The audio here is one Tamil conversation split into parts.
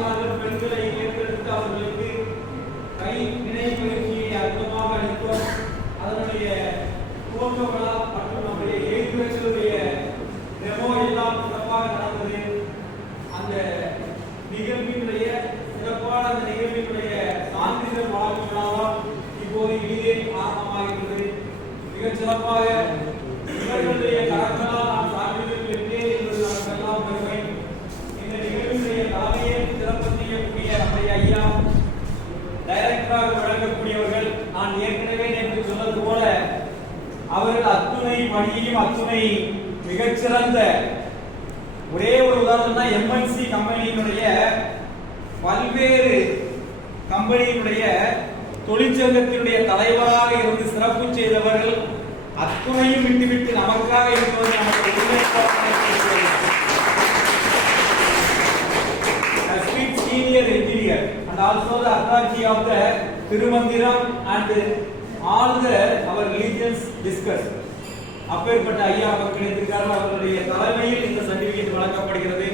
தாய்மார்கள் பெண்களை ஏற்படுத்த அவர்களுக்கு கை இணை பயிற்சியை அற்புதமாக அளித்தோம். அதனுடைய துவக்க விழா மற்றும் நம்முடைய எழுத்துடைய டெமோ எல்லாம் சிறப்பாக நடந்தது. அந்த நிகழ்வினுடைய சிறப்பான அந்த நிகழ்வினுடைய சான்றிதழ் வழங்கும் விழாவால் இப்போது இனிதே ஆரம்பமாகின்றது. மிகச் சிறப்பாக இவர்களுடைய கரங்களால் நாம் சான்றிதழ் பெற்றேன் என்பது நமக்கெல்லாம் பெருமை இந்த நிகழ்வினுடைய தலைமையை சிறப்பு செய்யக்கூடிய நம்முடைய ஐயா டைரக்டராக வழங்கக்கூடியவர்கள் நான் ஏற்கனவே நேற்று சொன்னது போல அவர்கள் அத்துணை பணியையும் மிகச்சிறந்த ஒரே ஒரு உதாரணம் தான் எம்என்சி கம்பெனியினுடைய பல்வேறு கம்பெனியினுடைய தொழிற்சங்கத்தினுடைய தலைவராக இருந்து சிறப்பு செய்தவர்கள் அத்துணையும் விட்டுவிட்டு நமக்காக இருப்பது நமக்கு senior engineer and also engineer and also the authority of the Tirumandiram and all. அப்பேற்பட்ட ஐயா அவர்கள் இருக்கிறார்கள் அவர்களுடைய தலைமையில் இந்த சர்டிபிகேட் வழங்கப்படுகிறது.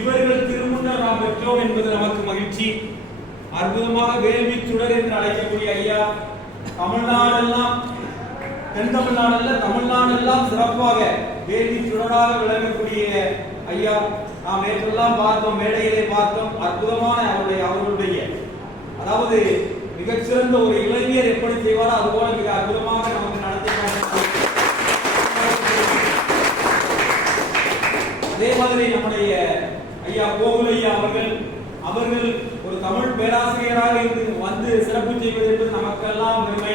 இவர்கள் திருமுன்னர் நாம் பெற்றோம் என்பது நமக்கு மகிழ்ச்சி. அற்புதமாக வேள்வி சுடர் என்று அழைக்கக்கூடிய ஐயா தமிழ்நாடெல்லாம் தென் தமிழ்நாடல்ல தமிழ்நாடெல்லாம் சிறப்பாக வேள்வி சுடராக விளங்கக்கூடிய ஐயா. நாம் நேற்றெல்லாம் பார்த்தோம் மேடையிலே பார்த்தோம். அற்புதமான அவருடைய அவருடைய அதாவது மிகச்சிறந்த ஒரு இளைஞர் எப்படி செய்வாரோ அதுபோல மிக அற்புதமாக நமக்கு அதே மாதிரி நம்முடைய ஐயா கோகுலையா அவர்கள் அவர்கள் ஒரு தமிழ் பேராசிரியராக இருந்து வந்து சிறப்பு செய்வது என்பது நமக்கெல்லாம் பெருமை.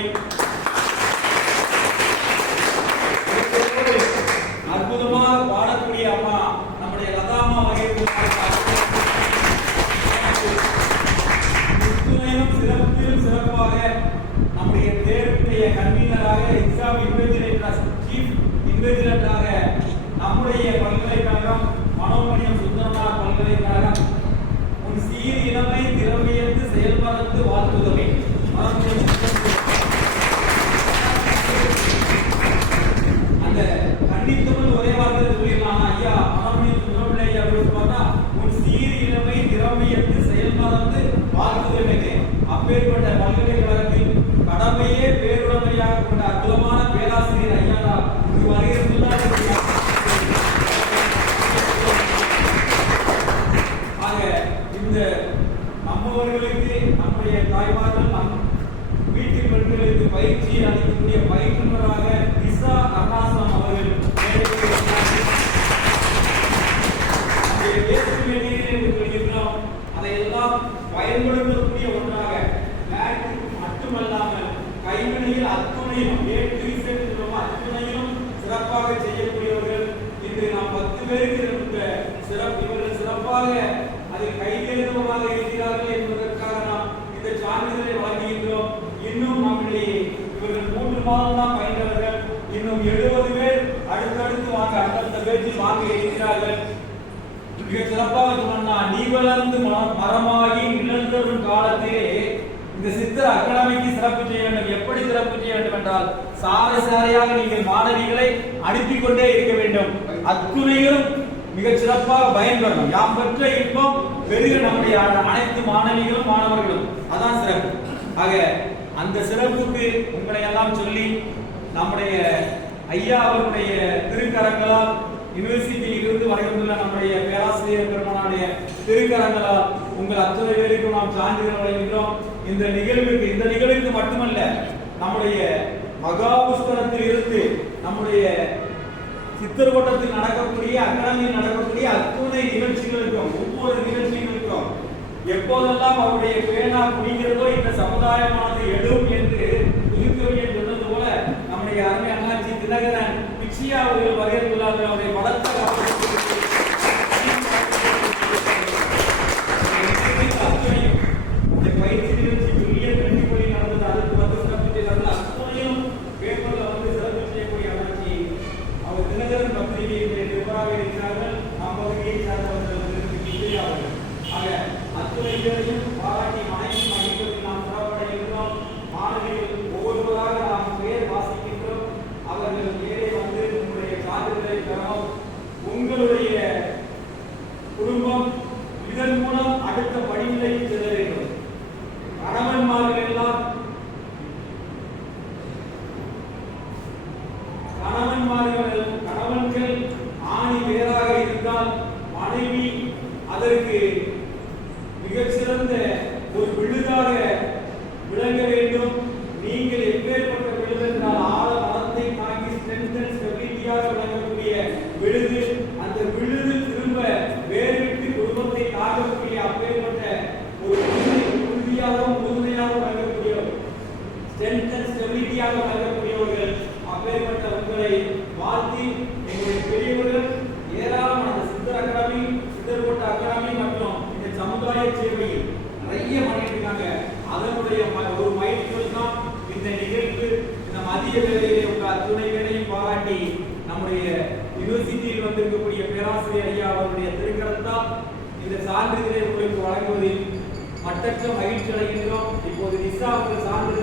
இந்த நம்மவர்களுக்கு நம்முடைய தாய்மார்கள் நம் வீட்டு பெண்களுக்கு பயிற்சி அளிக்கக்கூடிய பயிற்றுநராக திசா அகாசம் அவர்கள் அதை வருகிறார்கள். என்று சொல்கின்றோம் அதையெல்லாம் பயன்படுத்தக்கூடிய ஒன்றாக மட்டுமல்லாமல் கைவினையில் அத்துணையும் ஏ டு அத்துணையும் சிறப்பாக செய்யக்கூடியவர்கள் இன்று நாம் பத்து பேருக்கு இருந்த சிறப்பு இவர்கள் சிறப்பாக அதில் கைதேர்வமாக இருக்கிறார்கள் என்பதற்காக நாம் இந்த சான்றிதழை வழங்குகின்றோம் இன்னும் நம்முடைய இவர்கள் மூன்று மாதம் தான் பயின்றவர்கள். இன்னும் எழுபது பேர் அடுத்தடுத்து வாங்க அடுத்தடுத்த பேச்சு வாங்க இருக்கிறார்கள். மிக சிறப்பாக சொன்னா நீ வளர்ந்து மரமாகி நிழல்தரும் காலத்திலே இந்த சித்தர் அகாடமிக்கு சிறப்பு செய்ய வேண்டும். எப்படி சிறப்பு செய்ய வேண்டும் என்றால் சார சாரையாக நீங்கள் மாணவிகளை அனுப்பி கொண்டே இருக்க வேண்டும். அத்துணையும் மிக சிறப்பாக பயன்பெறணும். யாம் பெற்ற இன்பம் பெருக நம்முடைய அனைத்து மாணவிகளும் மாணவர்களும். அதான் சிறப்பு. ஆக அந்த சிறப்புக்கு உங்களை எல்லாம் சொல்லி நம்முடைய ஐயா அவருடைய திருக்கரங்களால் யூனிவர்சிட்டியில் இருந்து நம்முடைய பேராசிரியர் பெருமானுடைய திருக்கரங்களால் உங்கள் அத்தனை பேருக்கும் நாம் சான்றிதழ் வழங்குகிறோம் இந்த நிகழ்வுக்கு இந்த நிகழ்வுக்கு மட்டுமல்ல நம்முடைய மகாபுஸ்தரத்தில் இருந்து நம்முடைய சித்திரகோட்டத்தில் நடக்கக்கூடிய அகாடமியில் நடக்கக்கூடிய அத்துணை நிகழ்ச்சிகளுக்கும் ஒவ்வொரு நிகழ்ச்சிகளுக்கும் எப்போதெல்லாம் அவருடைய பேனா குடிக்கிறதோ இந்த சமுதாயமானது எழும் என்று திருக்கவியன் சொன்னது போல நம்முடைய அருமை அண்ணாச்சி தினகரன் பிச்சியா அவர்கள் வருகிறார்கள் அவருடைய படத்தை அத்துணையும் இந்த பயிற்சி நிகழ்ச்சி பெரிய கண்டிப்படி நடந்தது அதற்கு வந்து சிறப்பு செய்தார்கள் அத்துணையும் பேப்பர்ல வந்து சிறப்பு செய்யக்கூடிய அண்ணாச்சி அவர் தினகரன் பத்திரிகையினுடைய நிபுணராக இருக்கிறார்கள் நாம் பகுதியை சார்ந்தவர்கள் திரு விஜய் அவர்கள் ஆக அத்துணை பேரையும் மிகச்சிறந்த அதிக வேலையிலே உங்கள் வேலையும் பாராட்டி நம்முடைய யூனிவர்சிட்டியில் வந்திருக்கக்கூடிய பேராசிரியர் ஐயா அவருடைய திருக்கரத்தால் இந்த சான்றிதழை உங்களுக்கு வழங்குவதில் மட்டற்ற மகிழ்ச்சி அடைகின்றோம். இப்போது நிசாவுக்கு சான்றிதழ்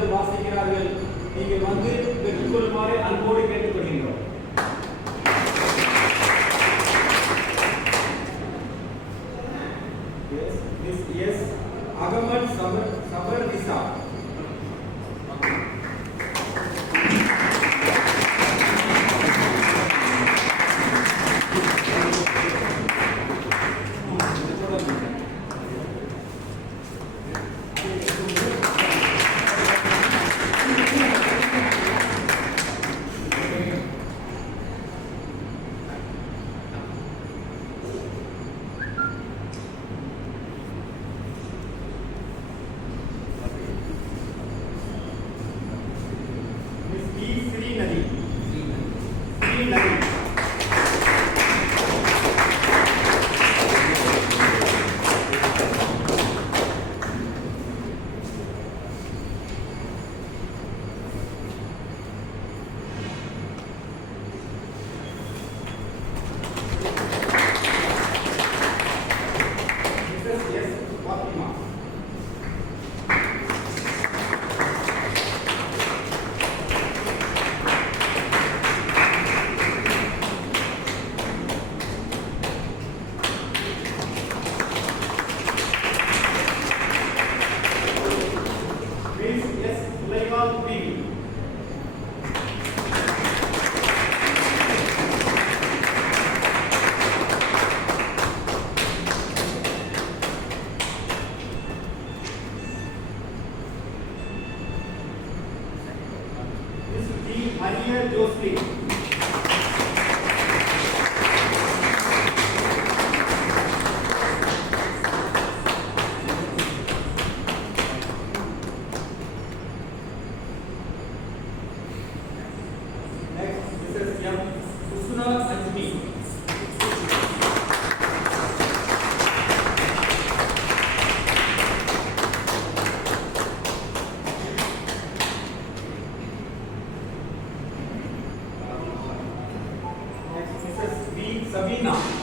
Amen. Deus criou. না